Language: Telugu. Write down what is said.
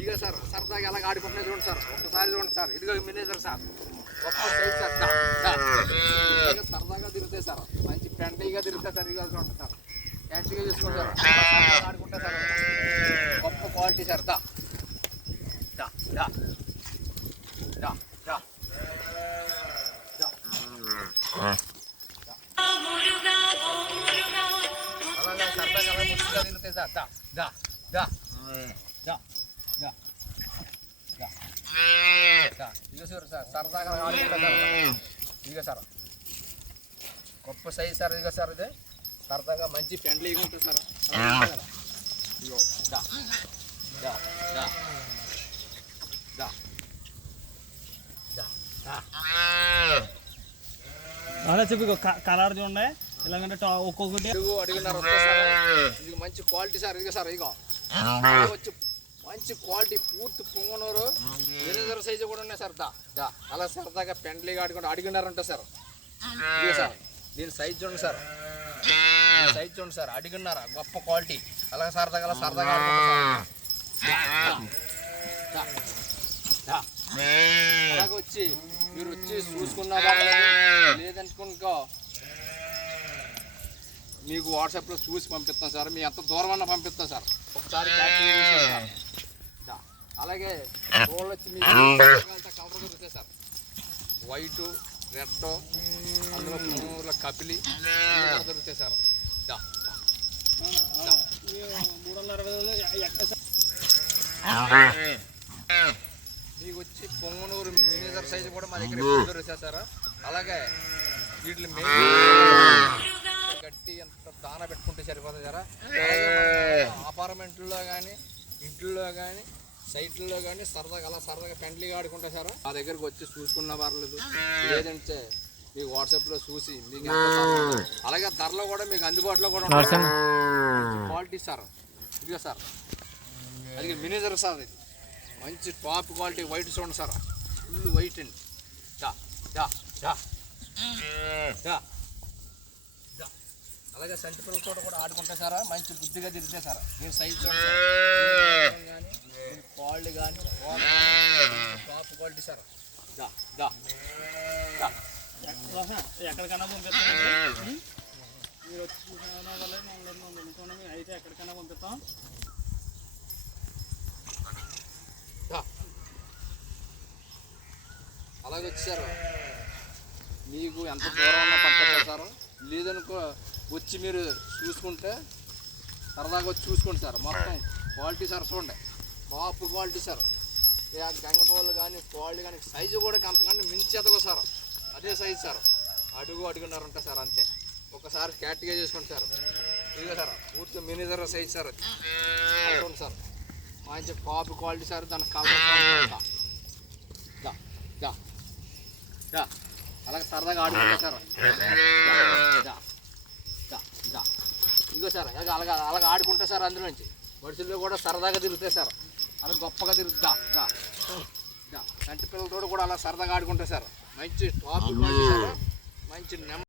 ఇక సార్ సరదాగా ఎలా ఆడుకుంటున్నా చూడండి సార్, ఒక్కసారి చూడండి సార్. ఇదిగో మినేజర్ సార్, గొప్ప సైజ్ సార్. సరదాగా తిరుగుతాయి సార్, మంచి ఫ్రెండ్లీగా తిరుగుతాయి సార్. ఇక చూడండి సార్, క్యాచ్గా చూసుకోండి సార్, ఆడుకుంటా సార్. గొప్ప క్వాలిటీ సార్. దా దా దా దా దా అలాగే సరదాగా అలా ముట్టుగా తిరుగుతాయి సార్. దా దా దా దా దా ఇక సార్ సరదాగా ఆడుకుంటా సార్. ఇక సార్ గొప్ప సైజ్ సార్. ఇక సార్ ఇది సరదాగా మంచి ఫ్రెండ్లీగా ఉంటుంది సార్. ఇగో దా దా దా దా దా అలా చెప్పి కలర్ చూడండి, ఇలాగంటే ఒక్కొక్కటి అడిగినారు. ఇది మంచి క్వాలిటీ సార్. ఇదిగో సార్, ఇగో వచ్చి మంచి క్వాలిటీ పూర్తి పొంగనూరు ఎనిమిది సైజు కూడా ఉన్నాయి సార్. దా దా అలా సరదాగా ఫ్రెండ్లీగా ఆడుకుంటూ అడిగినారంట సార్. ఇదిగో సార్ దీని సైజ్ చూడండి సార్, సైజ్ చూడండి సార్. అడిగినారా గొప్ప క్వాలిటీ. అలాగే సరదాగా అలా సరదాగా అలాగే వచ్చి మీరు వచ్చి చూసుకున్నా లేదనుకో మీకు వాట్సాప్లో చూసి పంపిస్తాం సార్. మీ ఎంత దూరం అన్నా పంపిస్తాం సార్. ఒకసారి అలాగే రోళ్ళు వచ్చి మీకు కలర్ దొరుకుతాయి సార్. వైటు, రెడ్, అందులో మూల కపిలి దొరుకుతాయి సార్. మీకు వచ్చి పొంగనూరు మినిజర్ సైజు కూడా మా దగ్గర దొరుకుతాయి సార్. అలాగే వీటిని గట్టి ఎంత దాన పెట్టుకుంటే సరిపోతుంది సార్. అపార్ట్మెంట్లో కానీ ఇంట్లో కానీ సైట్లలో కానీ సరదాగా అలా సరదాగా ఫ్రెండ్లీగా ఆడుకుంటా సార్. మా దగ్గరకు వచ్చి చూసుకున్న పర్లేదు, లేదంటే మీకు వాట్సాప్లో చూసి మీకు అలాగే ధరలో కూడా మీకు అందుబాటులో కూడా ఉంటుంది క్వాలిటీ సార్. ఇదిగో సార్ అది మినిజర్ సార్. ఇది మంచి టాప్ క్వాలిటీ వైట్ చూడండి సార్, ఫుల్ వైట్ అండి. దా దా దా దా దా అలాగే సంటి పిల్లలతో కూడా ఆడుకుంటా సార్. మంచి బుద్ధిగా తిరుగుతాయి సార్. నేను సైజ్ చూడండి కానీ క్వాలిటీ కానీ టాప్ క్వాలిటీ సార్. దా దా దా ఎక్కడికైనా పంపిస్తాం, మీరు వచ్చి చూసిన వల్ల అయితే ఎక్కడికైనా పంపిస్తాం. అలాగే వచ్చారు మీకు ఎంత దూరం ఉన్నా పంపిస్తారు సార్. లేదనుకో వచ్చి మీరు చూసుకుంటే సరదాగా వచ్చి చూసుకోండి సార్. మొత్తం క్వాలిటీ సార్ చూడండి, టాప్ క్వాలిటీ సార్. గంగటోళ్ళు కానీ క్వాలిటీ కానీ సైజు కూడా అంతకంటే మించి ఎదగో సార్. అదే సైజు సార్. అడుగున్నారంట సార్. అంతే ఒకసారి క్యాట్గా చేసుకోండి సార్. ఇదిగో సార్ పూర్తి మినిజర్ సైజ్ సార్. అది చూడండి సార్, మంచి టాప్ క్వాలిటీ సార్. దాని కలర్ దా దా దా అలాగే సరదాగా ఆడుకుంటా సార్. దా దా దా ఇదిగో సార్ అలాగే అలాగే ఆడుకుంటా సార్. అందులోంచి మనుషుల్లో కూడా సరదాగా తిరుగుతాయి సార్. అలా గొప్పగా తిరుగుతా దా దా కంటి పిల్లలతో కూడా అలా సరదాగా ఆడుకుంటా సార్. మంచి టాప్ క్వాలిటీ సార్. మంచి